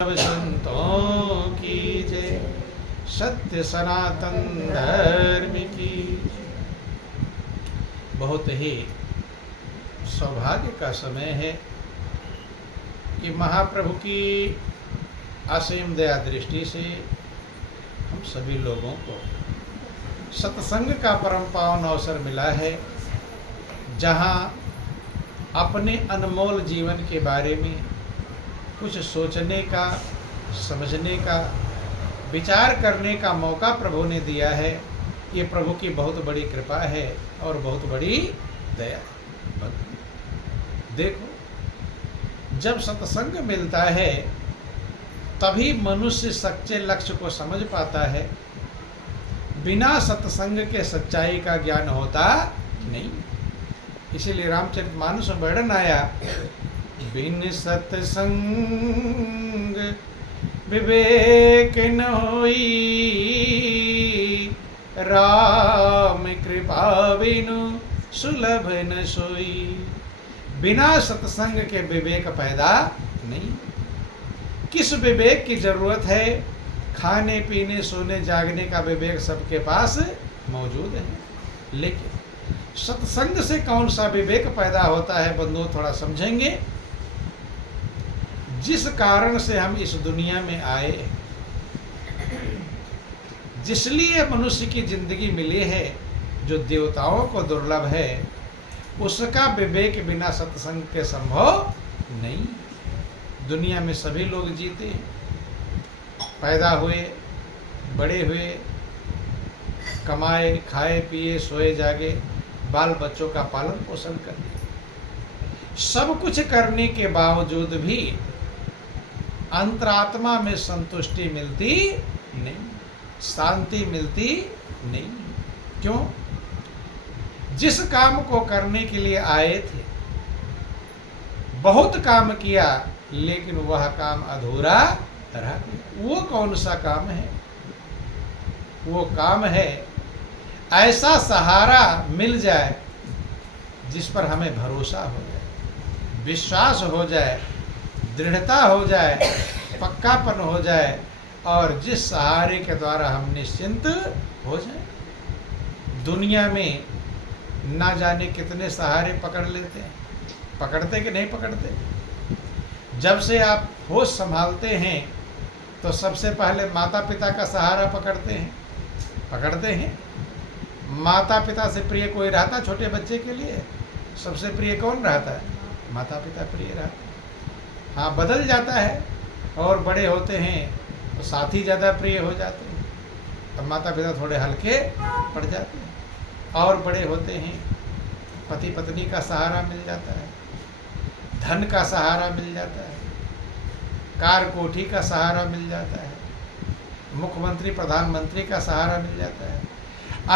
सब संतों की जय, सत्य सनातन धर्म की। बहुत ही सौभाग्य का समय है कि महाप्रभु की असीम दया दृष्टि से हम सभी लोगों को सत्संग का परम पावन अवसर मिला है, जहाँ अपने अनमोल जीवन के बारे में कुछ सोचने का, समझने का, विचार करने का मौका प्रभु ने दिया है। ये प्रभु की बहुत बड़ी कृपा है और बहुत बड़ी दया है। देखो, जब सत्संग मिलता है तभी मनुष्य सच्चे लक्ष्य को समझ पाता है। बिना सत्संग के सच्चाई का ज्ञान होता नहीं। इसीलिए रामचरितमानस में वर्णन आया, बिन सत्संग विवेक न होई, राम कृपा बिनु सुलभ न सोई। बिना सत्संग के विवेक पैदा नहीं। किस विवेक की जरूरत है? खाने पीने सोने जागने का विवेक सबके पास मौजूद है, लेकिन सत्संग से कौन सा विवेक पैदा होता है बंधुओं, थोड़ा समझेंगे। जिस कारण से हम इस दुनिया में आए, जिसलिए मनुष्य की जिंदगी मिली है, जो देवताओं को दुर्लभ है, उसका विवेक बिना सत्संग के संभव नहीं। दुनिया में सभी लोग जीते हैं, पैदा हुए, बड़े हुए, कमाए, खाए पिए, सोए जागे, बाल बच्चों का पालन पोषण करने, सब कुछ करने के बावजूद भी अंतरात्मा में संतुष्टि मिलती नहीं, शांति मिलती नहीं। क्यों? जिस काम को करने के लिए आए थे, बहुत काम किया, लेकिन वह काम अधूरा रह गया। वो कौन सा काम है? वो काम है ऐसा सहारा मिल जाए जिस पर हमें भरोसा हो जाए, विश्वास हो जाए, दृढ़ता हो जाए, पक्कापन हो जाए, और जिस सहारे के द्वारा हम निश्चिंत हो जाए। दुनिया में ना जाने कितने सहारे पकड़ लेते हैं, पकड़ते कि नहीं पकड़ते। जब से आप होश संभालते हैं तो सबसे पहले माता पिता का सहारा पकड़ते हैं। माता पिता से प्रिय कोई रहता? छोटे बच्चे के लिए सबसे प्रिय कौन रहता है? माता पिता प्रिय रहता है। हाँ, बदल जाता है और बड़े होते हैं तो साथी ज़्यादा प्रिय हो जाते हैं, तब माता पिता थोड़े हल्के पड़ जाते हैं। और बड़े होते हैं, पति पत्नी का सहारा मिल जाता है, धन का सहारा मिल जाता है, कार कोठी का सहारा मिल जाता है, मुख्यमंत्री प्रधानमंत्री का सहारा मिल जाता है।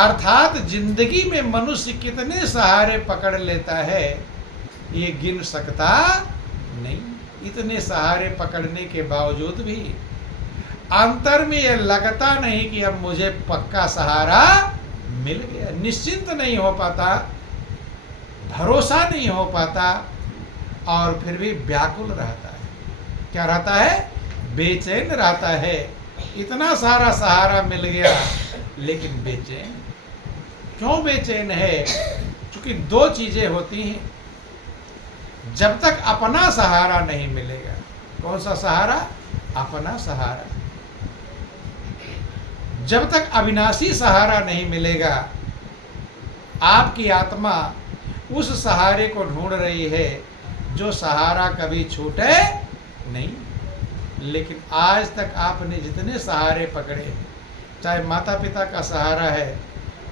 अर्थात जिंदगी में मनुष्य कितने सहारे पकड़ लेता है ये गिन सकता नहीं। इतने सहारे पकड़ने के बावजूद भी अंतर में यह लगता नहीं कि अब मुझे पक्का सहारा मिल गया। निश्चिंत नहीं हो पाता, भरोसा नहीं हो पाता, और फिर भी व्याकुल रहता है। क्या रहता है? बेचैन रहता है। इतना सारा सहारा मिल गया लेकिन बेचैन। क्यों बेचैन है? क्योंकि दो चीजें होती हैं। जब तक अपना सहारा नहीं मिलेगा। कौन सा सहारा? अपना सहारा। जब तक अविनाशी सहारा नहीं मिलेगा, आपकी आत्मा उस सहारे को ढूंढ रही है जो सहारा कभी छूटे नहीं। लेकिन आज तक आपने जितने सहारे पकड़े, चाहे माता पिता का सहारा है,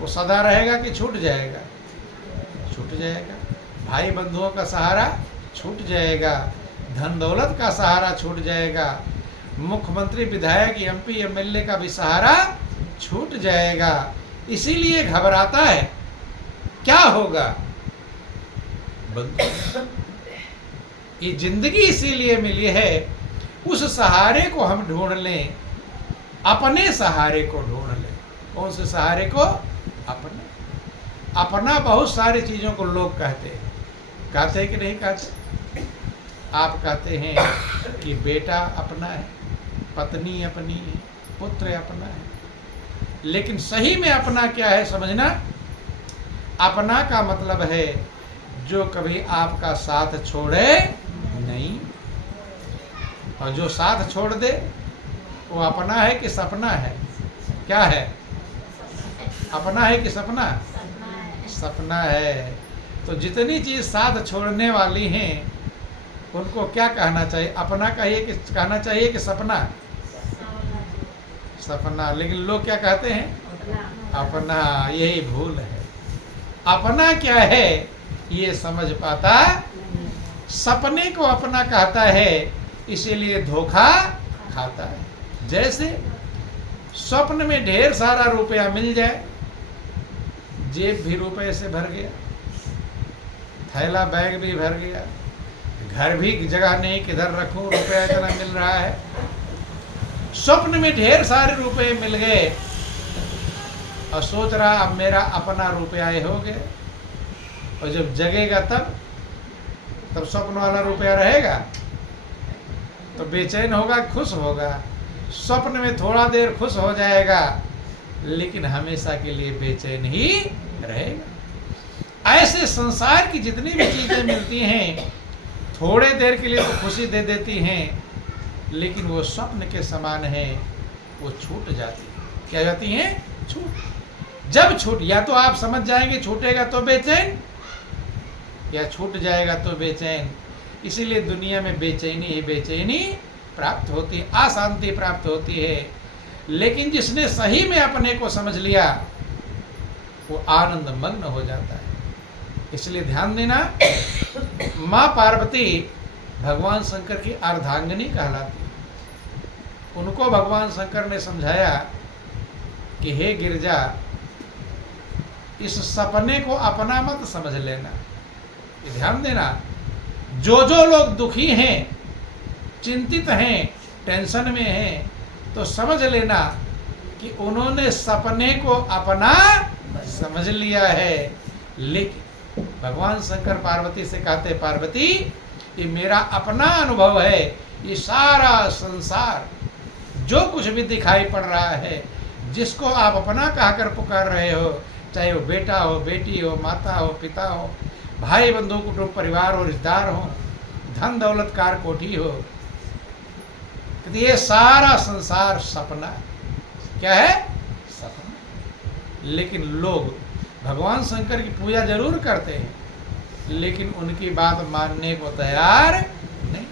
वो सदा रहेगा कि छूट जाएगा? छूट जाएगा। भाई बंधुओं का सहारा छूट जाएगा, धन दौलत का सहारा छूट जाएगा, मुख्यमंत्री विधायक एमपी एमएलए का भी सहारा छूट जाएगा। इसीलिए घबराता है। क्या होगा बंधु? ये जिंदगी इसीलिए मिली है, उस सहारे को हम ढूंढ लें, अपने सहारे को ढूंढ लें। कौन से सहारे को? अपना। बहुत सारी चीज़ों को लोग कहते हैं कि नहीं कहते? आप कहते हैं कि बेटा अपना है, पत्नी अपनी है, पुत्र अपना है। लेकिन सही में अपना क्या है समझना। अपना का मतलब है जो कभी आपका साथ छोड़े नहीं, और जो साथ छोड़ दे वो अपना है कि सपना है? क्या है? अपना है कि सपना? सपना है। तो जितनी चीज साथ छोड़ने वाली हैं उनको क्या कहना चाहिए? अपना कहिए कि कहना चाहिए कि सपना? सपना। लेकिन लोग क्या कहते हैं? अपना। यही भूल है। अपना क्या है ये समझ पाता, सपने को अपना कहता है, इसीलिए धोखा खाता है। जैसे स्वप्न में ढेर सारा रुपया मिल जाए, जेब भी रुपए से भर गया, थैला बैग भी भर गया, घर भी जगह नहीं किधर रखूं, रुपया इतना मिल रहा है। स्वप्न में ढेर सारे रुपए मिल गए और सोच रहा अब मेरा अपना रुपया हो गया, और जब जगेगा तब स्वप्न वाला रुपया रहेगा तो बेचैन होगा, खुश होगा? स्वप्न में थोड़ा देर खुश हो जाएगा लेकिन हमेशा के लिए बेचैन ही रहेगा। ऐसे संसार की जितनी भी चीजें मिलती हैं थोड़े देर के लिए तो खुशी दे देती हैं, लेकिन वो स्वप्न के समान है, वो छूट जाती है। क्या जाती हैं? छूट। जब छूट, या तो आप समझ जाएंगे छूटेगा तो बेचैन, या छूट जाएगा तो बेचैन। इसीलिए दुनिया में बेचैनी ही बेचैनी प्राप्त होती है, अशांति प्राप्त होती है। लेकिन जिसने सही में अपने को समझ लिया वो आनंद मग्न हो जाता है। इसलिए ध्यान देना, माँ पार्वती भगवान शंकर की अर्धांगिनी कहलाती है। उनको भगवान शंकर ने समझाया कि हे गिरजा, इस सपने को अपना मत समझ लेना। ये ध्यान देना, जो लोग दुखी हैं, चिंतित हैं, टेंशन में हैं, तो समझ लेना कि उन्होंने सपने को अपना समझ लिया है। लेकिन भगवान शंकर पार्वती से कहते, पार्वती ये मेरा अपना अनुभव है, ये सारा संसार जो कुछ भी दिखाई पड़ रहा है, जिसको आप अपना कहकर पुकार रहे हो, चाहे वो बेटा हो, बेटी हो, माता हो, पिता हो, भाई बंधु कुटुंब परिवार हो, रिश्तेदार हो, धन दौलत कार कोठी हो, तो ये सारा संसार सपना है। क्या है? सपना। लेकिन लोग भगवान शंकर की पूजा जरूर करते हैं, लेकिन उनकी बात मानने को तैयार नहीं।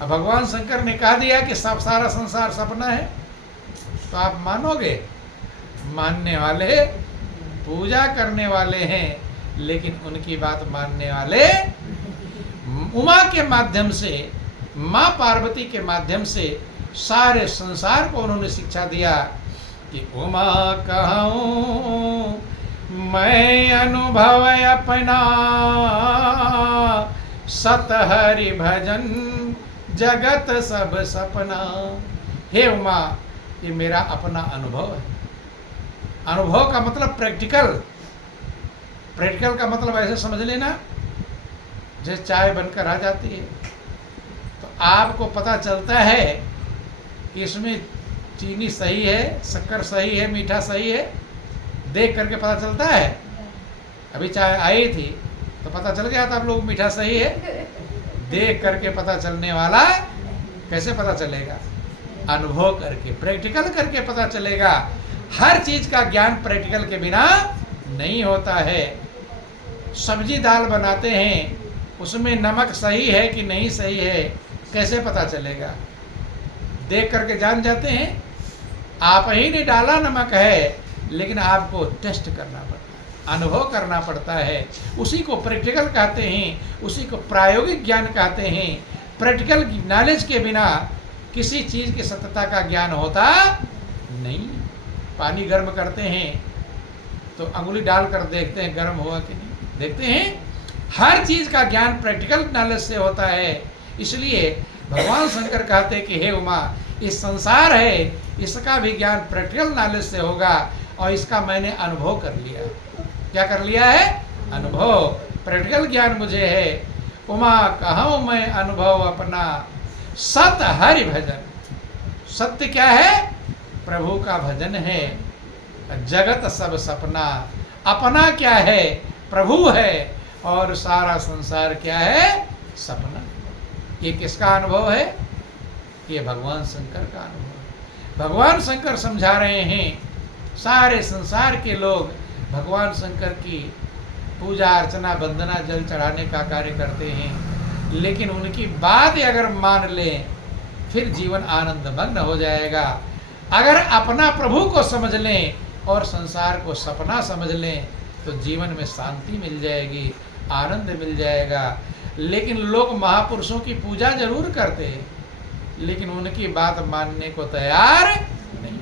अब भगवान शंकर ने कह दिया कि सब सारा संसार सपना है, तो आप मानोगे? मानने वाले, पूजा करने वाले हैं, लेकिन उनकी बात मानने वाले उमा के माध्यम से, माँ पार्वती के माध्यम से सारे संसार को उन्होंने शिक्षा दिया कि उमा कहूँ मैं अनुभव अपना, सत हरि भजन जगत सब सपना। हे उमा, ये मेरा अपना अनुभव है। अनुभव का मतलब प्रैक्टिकल। प्रैक्टिकल का मतलब ऐसे समझ लेना, जैसे चाय बनकर आ जाती है तो आपको पता चलता है कि इसमें चीनी सही है, शक्कर सही है, मीठा सही है, देख करके पता चलता है। अभी चाय आई थी तो पता चल गया था आप लोग मीठा सही है। देख करके पता चलने वाला कैसे पता चलेगा? अनुभव करके, प्रैक्टिकल करके पता चलेगा। हर चीज का ज्ञान प्रैक्टिकल के बिना नहीं होता है। सब्जी दाल बनाते हैं, उसमें नमक सही है कि नहीं सही है, कैसे पता चलेगा? देख करके जान जाते हैं। आप ही ने डाला नमक है, लेकिन आपको टेस्ट करना पड़ता है, अनुभव करना पड़ता है। उसी को प्रैक्टिकल कहते हैं, उसी को प्रायोगिक ज्ञान कहते हैं। प्रैक्टिकल नॉलेज के बिना किसी चीज़ की सत्यता का ज्ञान होता नहीं। पानी गर्म करते हैं तो अंगुली डाल कर देखते हैं गर्म हुआ कि नहीं, देखते हैं। हर चीज़ का ज्ञान प्रैक्टिकल नॉलेज से होता है। इसलिए भगवान शंकर कहते हैं कि हे उमा, इस संसार है, इसका भी ज्ञान प्रैक्टिकल नॉलेज से होगा, और इसका मैंने अनुभव कर लिया। क्या कर लिया है? अनुभव। प्रैक्टिकल ज्ञान मुझे है। उमा कहूँ मैं अनुभव अपना, सत हरि भजन। सत्य क्या है? प्रभु का भजन है। जगत सब सपना, अपना क्या है? प्रभु है। और सारा संसार क्या है? सपना। ये किसका अनुभव है? ये भगवान शंकर का अनुभव है। भगवान शंकर समझा रहे हैं, सारे संसार के लोग भगवान शंकर की पूजा अर्चना वंदना जल चढ़ाने का कार्य करते हैं, लेकिन उनकी बात अगर मान लें फिर जीवन आनंद मग्न हो जाएगा। अगर अपना प्रभु को समझ लें और संसार को सपना समझ लें तो जीवन में शांति मिल जाएगी, आनंद मिल जाएगा। लेकिन लोग महापुरुषों की पूजा जरूर करते हैं, लेकिन उनकी बात मानने को तैयार नहीं।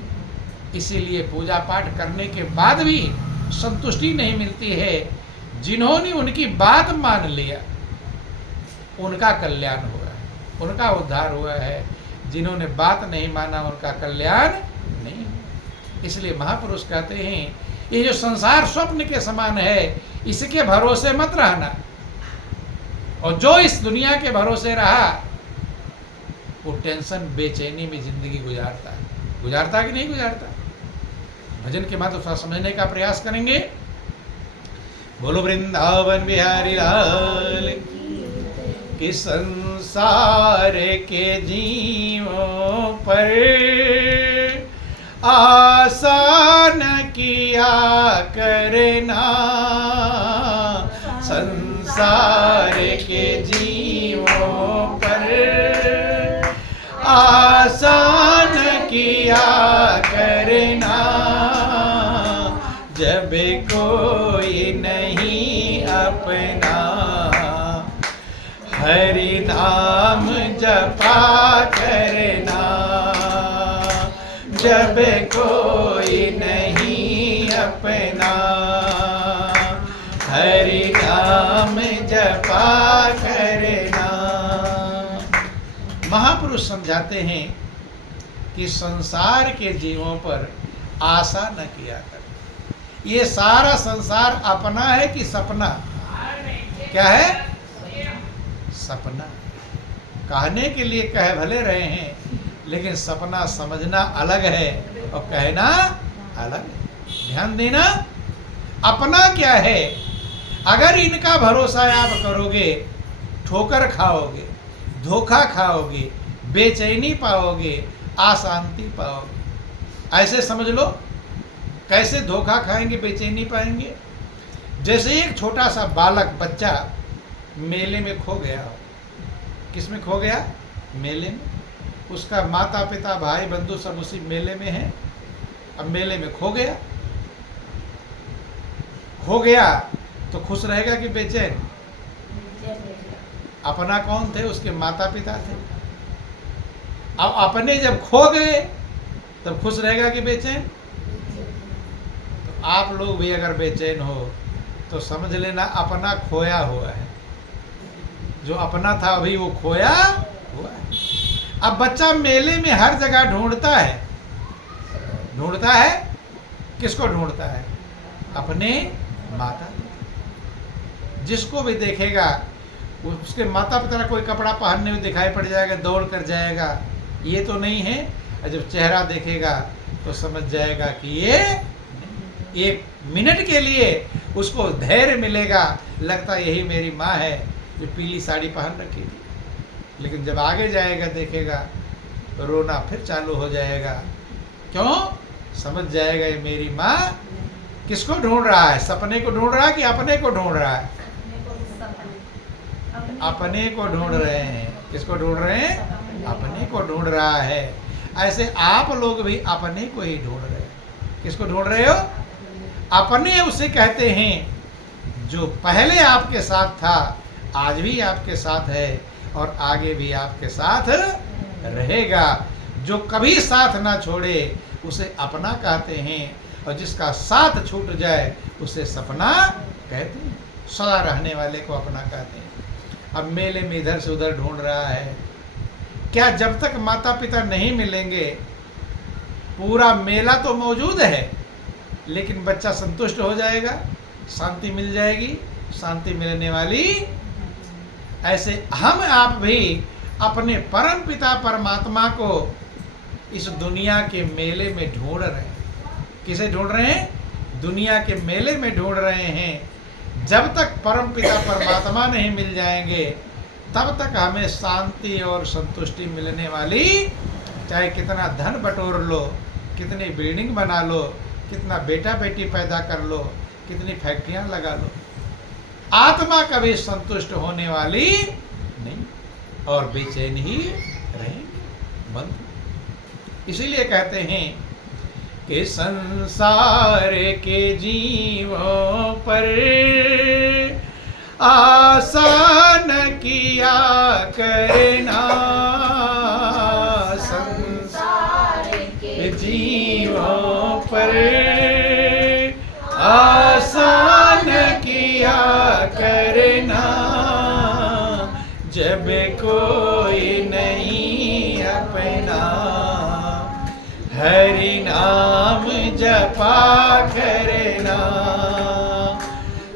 इसीलिए पूजा पाठ करने के बाद भी संतुष्टि नहीं मिलती है। जिन्होंने उनकी बात मान लिया उनका कल्याण हुआ है, उनका उद्धार हुआ है। जिन्होंने बात नहीं माना उनका कल्याण नहीं। इसलिए महापुरुष कहते हैं ये जो संसार स्वप्न के समान है, इसके भरोसे मत रहना। और जो इस दुनिया के भरोसे रहा वो टेंशन बेचैनी में जिंदगी गुजारता कि नहीं गुजारता? भजन के माध्यम से समझने का प्रयास करेंगे। बोलो वृंदावन बिहारी लाल कि संसार के जीवों पर आसान किया करना, संसार के जीवों पर आसान किया करना। जब कोई नहीं अपना हरि नाम जपा करना। जब कोई नहीं अपना हरि नाम जपा करना। महापुरुष समझाते हैं कि संसार के जीवों पर आशा न किया कर। ये सारा संसार अपना है कि सपना? क्या है? सपना। कहने के लिए कह भले रहे हैं, लेकिन सपना समझना अलग है और कहना अलग है। ध्यान देना। अपना क्या है? अगर इनका भरोसा आप करोगे ठोकर खाओगे, धोखा खाओगे, बेचैनी पाओगे, अशांति पाओगे। ऐसे समझ लो। कैसे धोखा खाएंगे, बेचैनी पाएंगे? जैसे एक छोटा सा बालक बच्चा मेले में खो गया हो। किस में खो गया? मेले में। उसका माता पिता भाई बंधु सब उसी मेले में हैं। अब मेले में खो गया तो खुश रहेगा कि बेचैन? अपना कौन थे? उसके माता पिता थे। अब अपने जब खो गए तब खुश रहेगा कि बेचैन? तो आप लोग भी अगर बेचैन हो तो समझ लेना अपना खोया हुआ है। जो अपना था अभी वो खोया हुआ है। अब बच्चा मेले में हर जगह ढूंढता है। किसको ढूंढता है? अपने माता पिता। जिसको भी देखेगा उसके माता पिता कोई कपड़ा पहनने में दिखाई पड़ जाएगा, दौड़ कर जाएगा। ये तो नहीं है। और जब चेहरा देखेगा तो समझ जाएगा कि ये एक मिनट के लिए उसको धैर्य मिलेगा, लगता यही मेरी माँ है जो पीली साड़ी पहन रखी थी। लेकिन जब आगे जाएगा देखेगा तो रोना फिर चालू हो जाएगा। क्यों? समझ जाएगा ये मेरी माँ। किसको ढूंढ रहा है? सपने को ढूंढ रहा है कि अपने को ढूंढ रहा है? अपने को ढूंढ रहे हैं। किसको ढूंढ रहे हैं? अपने को ढूंढ रहा है। ऐसे आप लोग भी अपने को ही ढूंढ रहे हैं। किसको ढूंढ रहे हो? अपने उसे कहते हैं जो पहले आपके साथ था, आज भी आपके साथ है और आगे भी आपके साथ रहेगा। जो कभी साथ ना छोड़े उसे अपना कहते हैं, और जिसका साथ छूट जाए उसे सपना कहते हैं। सदा रहने वाले को अपना कहते हैं। अब मेले में इधर से उधर ढूंढ रहा है। क्या जब तक माता पिता नहीं मिलेंगे, पूरा मेला तो मौजूद है लेकिन बच्चा संतुष्ट हो जाएगा? शांति मिल जाएगी? शांति मिलने वाली। ऐसे हम आप भी अपने परम पिता परमात्मा को इस दुनिया के मेले में ढूंढ रहे हैं। किसे ढूंढ रहे हैं? दुनिया के मेले में ढूंढ रहे हैं। जब तक परमपिता परमात्मा नहीं मिल जाएंगे तब तक हमें शांति और संतुष्टि मिलने वाली, चाहे कितना धन बटोर लो, कितनी बिल्डिंग बना लो, कितना बेटा बेटी पैदा कर लो, कितनी फैक्ट्रियां लगा लो, आत्मा कभी संतुष्ट होने वाली नहीं और बेचैन ही रहेंगे। बंद। इसीलिए कहते हैं कि संसार के जीवों पर आसान किया करना, संसार के जीवों पर आसान किया करना, जब कोई नहीं अपना हरि नाम जपा करना,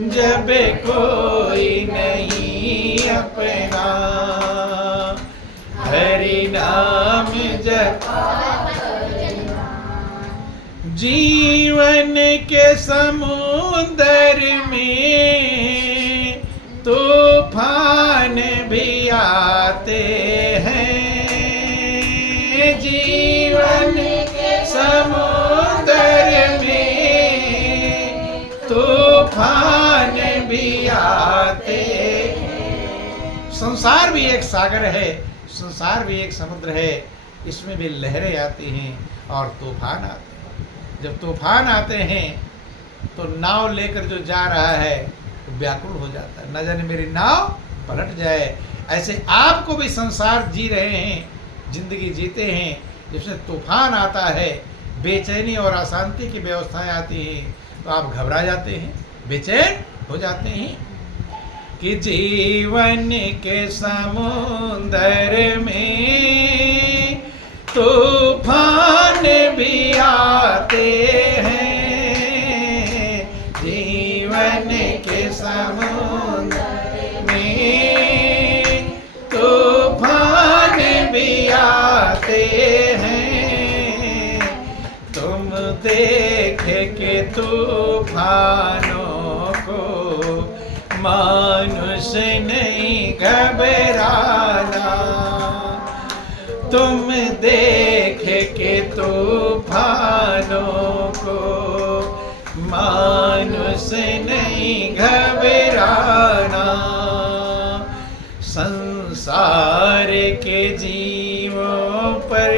जब कोई नहीं अपना हरि नाम जपा करना। जीवन के समुद्र में तूफान भी आते हैं, जीवन के समुद्र में तूफान भी आते हैं। संसार भी एक सागर है, संसार भी एक समुद्र है, इसमें भी लहरें आती हैं और तूफान आते हैं। जब तूफान आते हैं तो नाव लेकर जो जा रहा है तो व्याकुल हो जाता है, न जाने मेरी नाव पलट जाए। ऐसे आपको भी संसार जी रहे हैं, जिंदगी जीते हैं, जिसमें तूफान आता है, बेचैनी और अशांति की व्यवस्थाएं आती हैं तो आप घबरा जाते हैं, बेचैन हो जाते हैं कि जीवन के समुद्र में तूफान भी आते हैं, जीवन के समुद्र में तूफान भी आते हैं। तुम देख के तूफानों को मानुष नहीं घबराना, तुम देख के तूफानों को मानुष नहीं घबराना। संसार के जीवों पर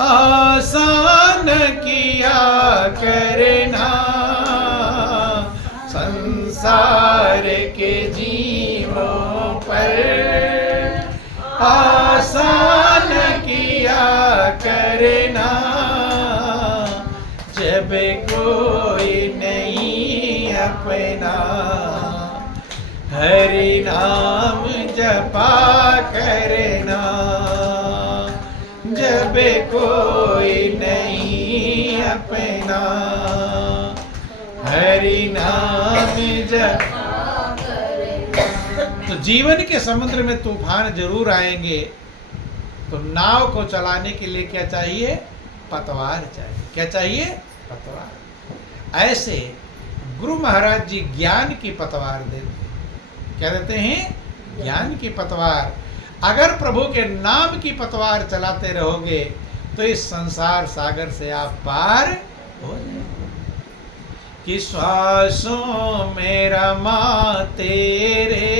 आसान किया करना, संसार के जीवों पर आसान किया करना, जब कोई नहीं अपना हरि नाम जपा करना, जब कोई नहीं अपना हरि नाम जपा करना। तो जीवन के समुद्र में तूफान जरूर आएंगे, तो नाव को चलाने के लिए क्या चाहिए? पतवार चाहिए। क्या चाहिए? पतवार। ऐसे गुरु महाराज जी ज्ञान की पतवार देते। क्या देते हैं? ज्ञान की पतवार। अगर प्रभु के नाम की पतवार चलाते रहोगे तो इस संसार सागर से आप पार हो जाएंगे। कि श्वासों में रमा तेरे,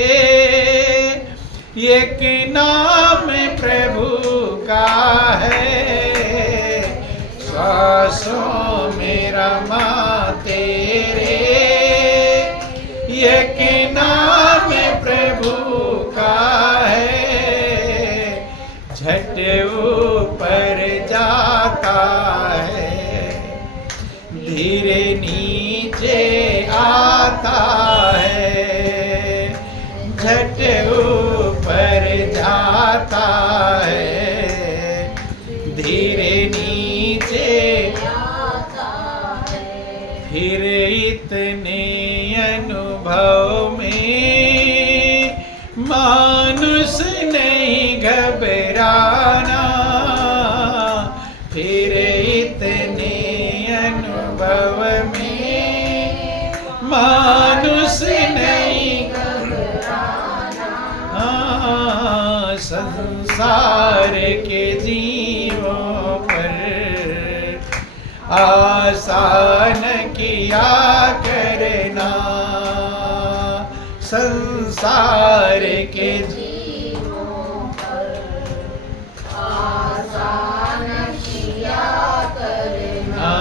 एक नाम प्रभु का है, श्वासों में रमा तेरे, एक नाम प्रभु का है, झट ऊपर जाता है, धीरे नीचे आता है, झट ऊपर जाता है, धीरे नीचे आता है। फिर इतने अनुभव में मानुष नहीं घबराना, के जीवों पर आसान किया करना, संसार के जीवों पर आसान किया करना।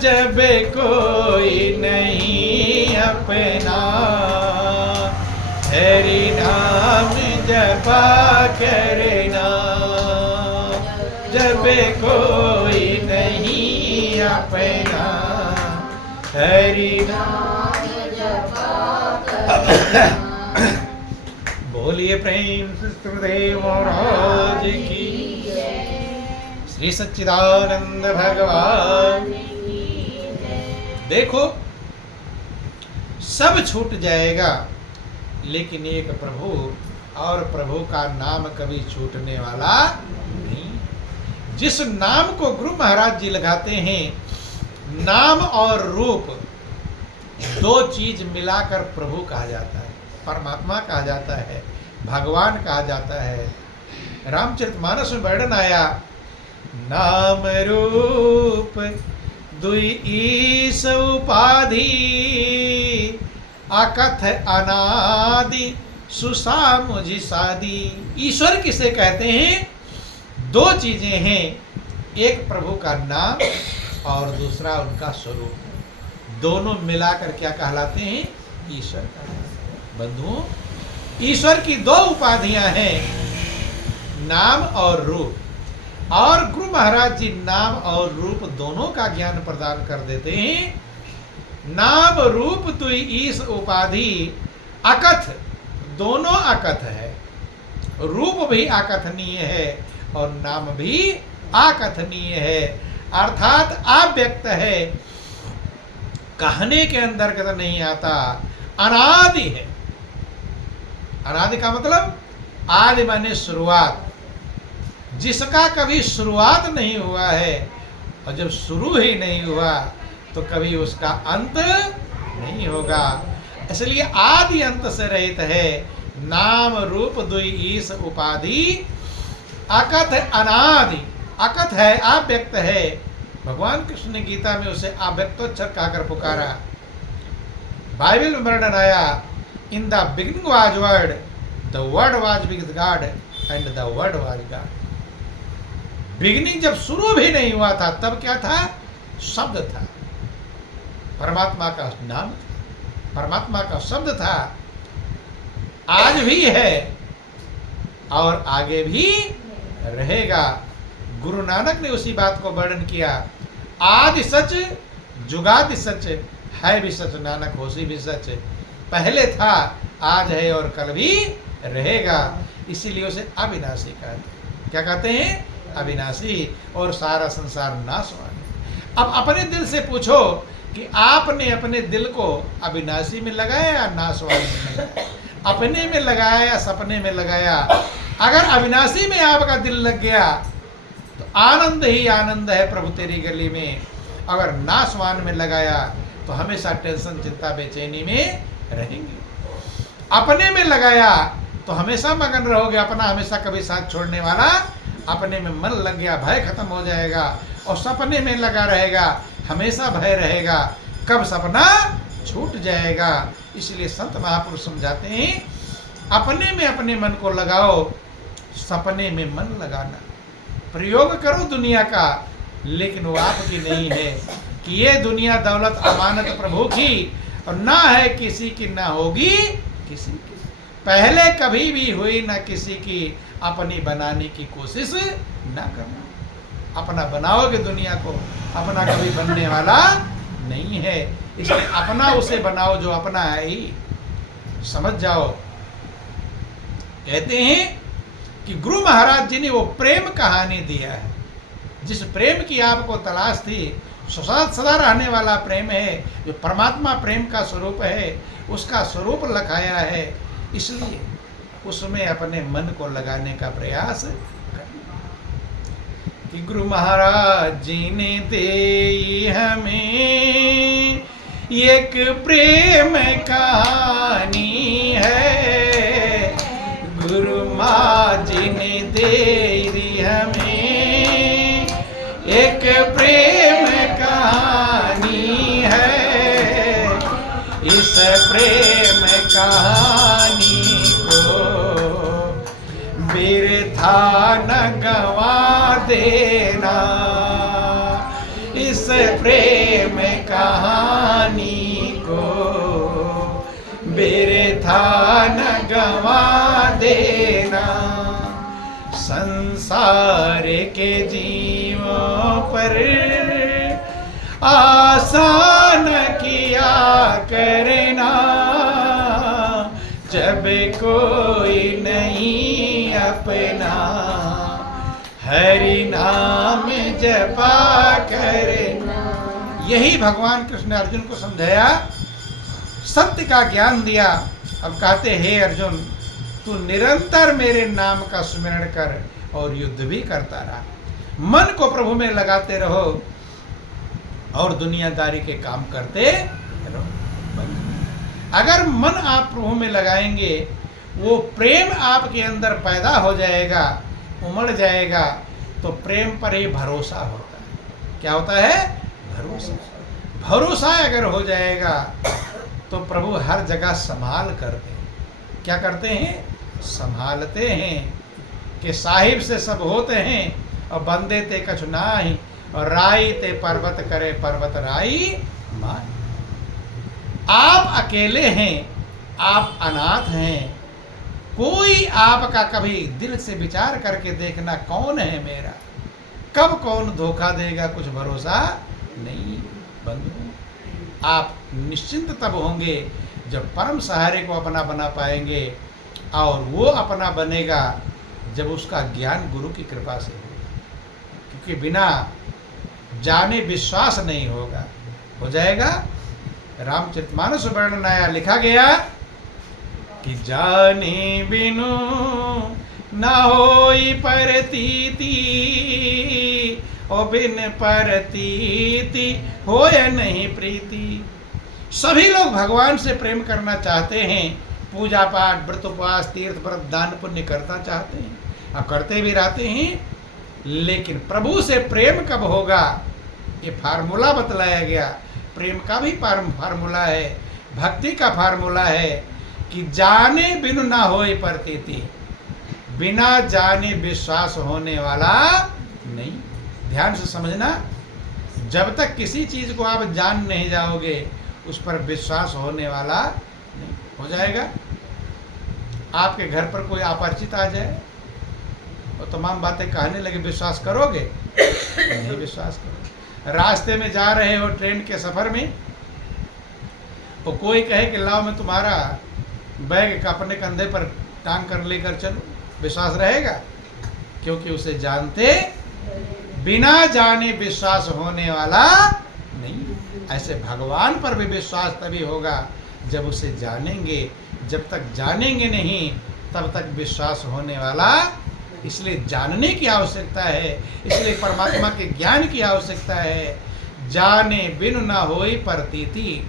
जब कोई नहीं अपना हरि नाम जपा करना, जब कोई नहीं अपना हरि नाम जपा करना। बोलिए प्रेम से गुरुदेव महाराज की, श्री सच्चिदानंद भगवान। देखो सब छूट जाएगा लेकिन एक प्रभु, और प्रभु का नाम कभी छूटने वाला नहीं। जिस नाम को गुरु महाराज जी लगाते हैं, नाम और रूप दो चीज मिलाकर प्रभु कहा जाता है, परमात्मा कहा जाता है, भगवान कहा जाता है। रामचरितमानस में वर्णन आया, नाम रूप दुई ईस उपाधि, अकथ अनादि सुसामुझि सादी। ईश्वर किसे कहते हैं? दो चीजें हैं, एक प्रभु का नाम और दूसरा उनका स्वरूप। दोनों मिलाकर क्या कहलाते हैं? ईश्वर कहलाते हैं। बंधुओं, ईश्वर की दो उपाधियां हैं, नाम और रूप। और गुरु महाराज जी नाम और रूप दोनों का ज्ञान प्रदान कर देते हैं। नाम रूप तुई ईस उपाधि, अकथ, दोनों अकथ है। रूप भी अकथनीय है और नाम भी अकथनीय है, अर्थात अव्यक्त है, कहने के अंतर्गत नहीं आता, अनादि है। अनादि का मतलब आदि माने शुरुआत, जिसका कभी शुरुआत नहीं हुआ है, और जब शुरू ही नहीं हुआ तो कभी उसका अंत नहीं होगा। इसलिए आदि अंत से रहित है। नाम रूप दुई ईस उपाधि, अकथ अनादि। अकथ है, अव्यक्त है। भगवान कृष्ण ने गीता में उसे अव्यक्तोच्चर कहकर पुकारा। बाइबल में वर्णन आया, in the beginning was word, the word was with God and the word was God. Beginning जब शुरू भी नहीं हुआ था तब क्या था? शब्द था, परमात्मा का नाम था, परमात्मा का शब्द था, आज भी है और आगे भी रहेगा। गुरु नानक ने उसी बात को वर्णन किया, आदि सच जुगादि सच, है भी सच नानक होसी भी सच। पहले था, आज है और कल भी रहेगा, इसीलिए उसे अविनाशी कहते हैं। क्या कहते हैं? अविनाशी। और सारा संसार नाशवान है। अब अपने दिल से पूछो कि आपने अपने दिल को अविनाशी में लगाया या नाशवान में लगाया? अपने में लगाया या सपने में लगाया? अगर अविनाशी में आपका दिल लग गया तो आनंद ही आनंद है प्रभु तेरी गली में। अगर नाशवान में लगाया तो हमेशा टेंशन, चिंता, बेचैनी में रहेंगे। अपने में लगाया तो हमेशा मगन रहोगे, अपना हमेशा कभी साथ छोड़ने वाला। अपने में मन लग गया, भय खत्म हो जाएगा। और सपने में लगा रहेगा, हमेशा भय रहेगा, कब सपना छूट जाएगा। इसलिए संत महापुरुष समझाते हैं, अपने में अपने मन को लगाओ, सपने में मन लगाना। प्रयोग करो दुनिया का, लेकिन वो आपकी नहीं है कि ये दुनिया दौलत अमानत प्रभु की, और ना है किसी की, ना होगी किसी की। पहले कभी भी हुई ना किसी की, अपनी बनाने की कोशिश ना करना। अपना बनाओगे दुनिया को, अपना कभी बनने वाला नहीं है। इसलिए अपना उसे बनाओ जो अपना है ही, समझ जाओ। कहते हैं कि गुरु महाराज जी ने वो प्रेम कहानी दिया है, जिस प्रेम की आपको तलाश थी, सदा रहने वाला प्रेम है, जो परमात्मा प्रेम का स्वरूप है, उसका स्वरूप लखाया है। इसलिए उसमें अपने मन को लगाने का प्रयास करना। कि गुरु महाराज जी ने दी हमें एक प्रेम कहानी है, गुरु माँ जी ने दे दी हमें एक प्रेम कहानी है। इस प्रेम कहानी को बिरथा न गवा देना। इस प्रेम कहानी को बिरथा न गवा देना। संसार के जीवों पर आसान किया करना। जब कोई नहीं अपना हरि नाम जपा करना। यही भगवान कृष्ण ने अर्जुन को समझाया, सत्य का ज्ञान दिया। अब कहते हे अर्जुन, तू निरंतर मेरे नाम का स्मरण कर और युद्ध भी करता रहा। मन को प्रभु में लगाते रहो और दुनियादारी के काम करते रहो। अगर मन आप प्रभु में लगाएंगे, वो प्रेम आपके अंदर पैदा हो जाएगा, उमड़ जाएगा, तो प्रेम पर ही भरोसा होता है। क्या होता है? भरोसा। भरोसा अगर हो जाएगा तो प्रभु हर जगह संभाल करते हैं। क्या करते हैं? संभालते हैं कि साहिब से सब होते हैं और बंदे ते कछु नाही, और राई ते पर्वत करे पर्वत राई मान। आप अकेले हैं, आप अनाथ हैं। कोई आपका कभी दिल से विचार करके देखना, कौन है मेरा, कब कौन धोखा देगा, कुछ भरोसा नहीं। बंधु, आप निश्चिंत तब होंगे जब परम सहारे को अपना बना पाएंगे, और वो अपना बनेगा जब उसका ज्ञान गुरु की कृपा से होगा। क्योंकि बिना जाने विश्वास नहीं होगा। हो जाएगा। रामचरितमानस वर्णन आया, लिखा गया कि जाने बिनु न होई परतीति, और बिन परतीति होय नहीं प्रीति। सभी लोग भगवान से प्रेम करना चाहते हैं, पूजा पाठ व्रत उपवास तीर्थ व्रत दान पुण्य करना चाहते हैं, और करते भी रहते हैं। लेकिन प्रभु से प्रेम कब होगा, ये फार्मूला बतलाया गया। प्रेम का भी फार्मूला है, भक्ति का फार्मूला है कि जाने बिनु ना होए परतीति, बिना जाने विश्वास होने वाला नहीं। ध्यान से समझना, जब तक किसी चीज को आप जान नहीं जाओगे, उस पर विश्वास होने वाला नहीं। हो जाएगा। आपके घर पर कोई अपरिचित आ जाए और तमाम बातें कहने लगे, विश्वास करोगे? नहीं विश्वास करोगे। रास्ते में जा रहे हो ट्रेन के सफर में, तो कोई कहे कि लाओ मैं तुम्हारा बैग का अपने कंधे पर टांग कर लेकर चलो, विश्वास रहेगा? क्योंकि उसे जानते, बिना जाने विश्वास होने वाला नहीं। ऐसे भगवान पर भी विश्वास तभी होगा जब उसे जानेंगे। जब तक जानेंगे नहीं, तब तक विश्वास होने वाला। इसलिए जानने की आवश्यकता है, इसलिए परमात्मा के ज्ञान की आवश्यकता है। जाने बिनु ना होई परतीति,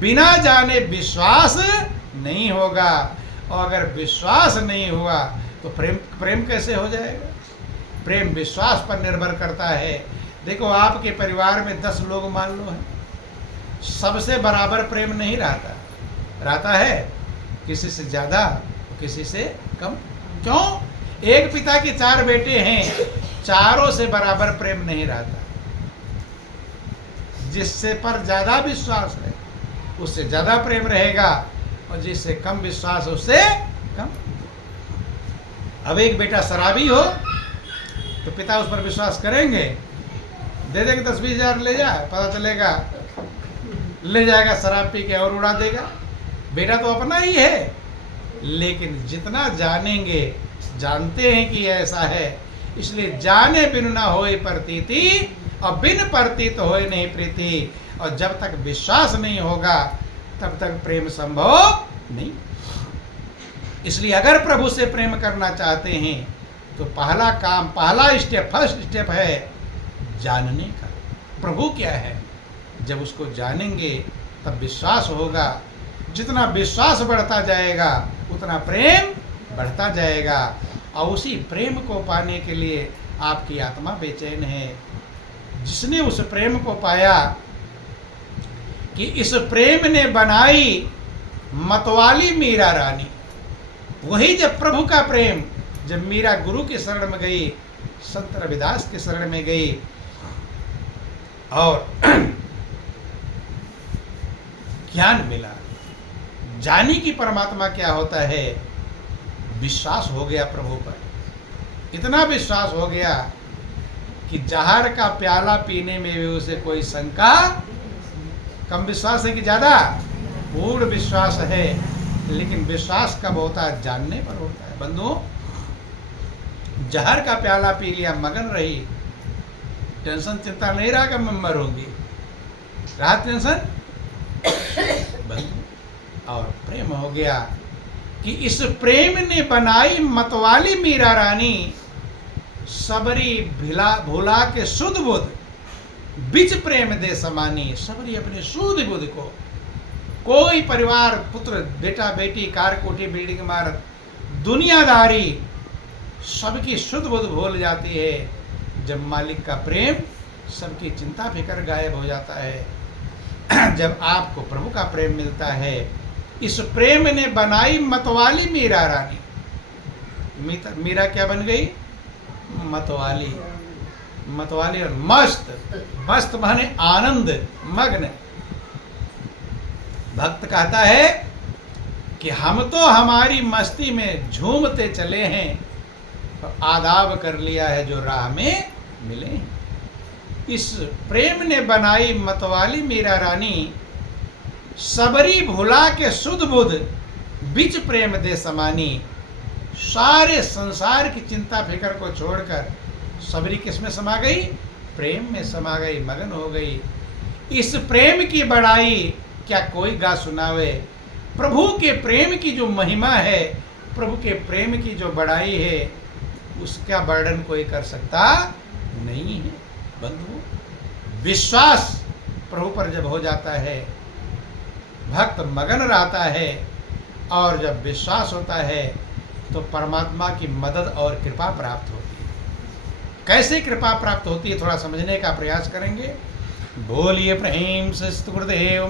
बिना जाने विश्वास नहीं होगा। और अगर विश्वास नहीं हुआ तो प्रेम कैसे हो जाएगा? प्रेम विश्वास पर निर्भर करता है। देखो, आपके परिवार में 10 लोग मान लो हैं, सबसे बराबर प्रेम नहीं रहता है, किसी से ज़्यादा, किसी से कम। क्यों? एक पिता के 4 बेटे हैं, चारों से बराबर प्रेम नहीं रहता। जिससे पर ज़्यादा विश्वास है उससे ज़्यादा प्रेम रहेगा, और जिससे कम विश्वास उससे कम। अब एक बेटा शराबी हो तो पिता उस पर विश्वास करेंगे? दे देंगे 10-20 हज़ार, ले जा, पता चलेगा ले जाएगा शराब पी के और उड़ा देगा। बेटा तो अपना ही है। लेकिन जितना जानेंगे, जानते हैं कि ऐसा है, इसलिए जाने बिनु ना होए प्रतीति, और बिन प्रतीत होए नहीं प्रीति। और जब तक विश्वास नहीं होगा तब तक प्रेम संभव नहीं। इसलिए अगर प्रभु से प्रेम करना चाहते हैं तो पहला काम, पहला स्टेप, फर्स्ट स्टेप है जानने का। प्रभु क्या है? जब उसको जानेंगे तब विश्वास होगा। जितना विश्वास बढ़ता जाएगा उतना प्रेम बढ़ता जाएगा। और उसी प्रेम को पाने के लिए आपकी आत्मा बेचैन है। जिसने उस प्रेम को पाया कि इस प्रेम ने बनाई मतवाली मीरा रानी, वही जब प्रभु का प्रेम, जब मीरा गुरु के शरण में गई, संत रविदास के शरण में गई और ज्ञान मिला, जानी कि परमात्मा क्या होता है, विश्वास हो गया प्रभु पर। इतना विश्वास हो गया कि जहर का प्याला पीने में भी उसे कोई शंका, कम विश्वास है कि ज्यादा? पूर्ण विश्वास है। लेकिन विश्वास कब होता है? जानने पर होता है। बंधुओं, जहर का प्याला पी लिया, मगन रही, टेंशन चिंता नहीं रहा कि मैं मरूंगी, रहा टेंशन बंधु, और प्रेम हो गया कि इस प्रेम ने बनाई मतवाली मीरा रानी, सबरी भुला के सुध बुध बिच प्रेम दे समानी। सबरी अपने सुध बुध को, कोई परिवार, पुत्र, बेटा बेटी, कार कोठी बिल्डिंग इमारत, दुनियादारी, सबकी शुद्ध बुद्ध भूल जाती है जब मालिक का प्रेम, सबकी चिंता फिक्र गायब हो जाता है। जब आपको प्रभु का प्रेम मिलता है, इस प्रेम ने बनाई मतवाली मीरा रानी। मीरा क्या बन गई? मतवाली। मतवाली और मस्त, मस्त माने आनंद मग्न। भक्त कहता है कि हम तो हमारी मस्ती में झूमते चले हैं, तो आदाब कर लिया है जो राह में मिले हैं। इस प्रेम ने बनाई मतवाली मीरा रानी, सबरी भुला के सुध बुध बिच प्रेम दे समानी। सारे संसार की चिंता फिक्र को छोड़कर सबरी किस में समा गई? प्रेम में समा गई, मगन हो गई। इस प्रेम की बड़ाई क्या कोई गा सुनावे? प्रभु के प्रेम की जो महिमा है, प्रभु के प्रेम की जो बड़ाई है, उसका वर्णन कोई कर सकता नहीं है। बंधु, विश्वास प्रभु पर जब हो जाता है, भक्त मगन रहता है, और जब विश्वास होता है तो परमात्मा की मदद और कृपा प्राप्त होती है। कैसे कृपा प्राप्त होती है, थोड़ा समझने का प्रयास करेंगे। बोलिए प्रेम से गुरुदेव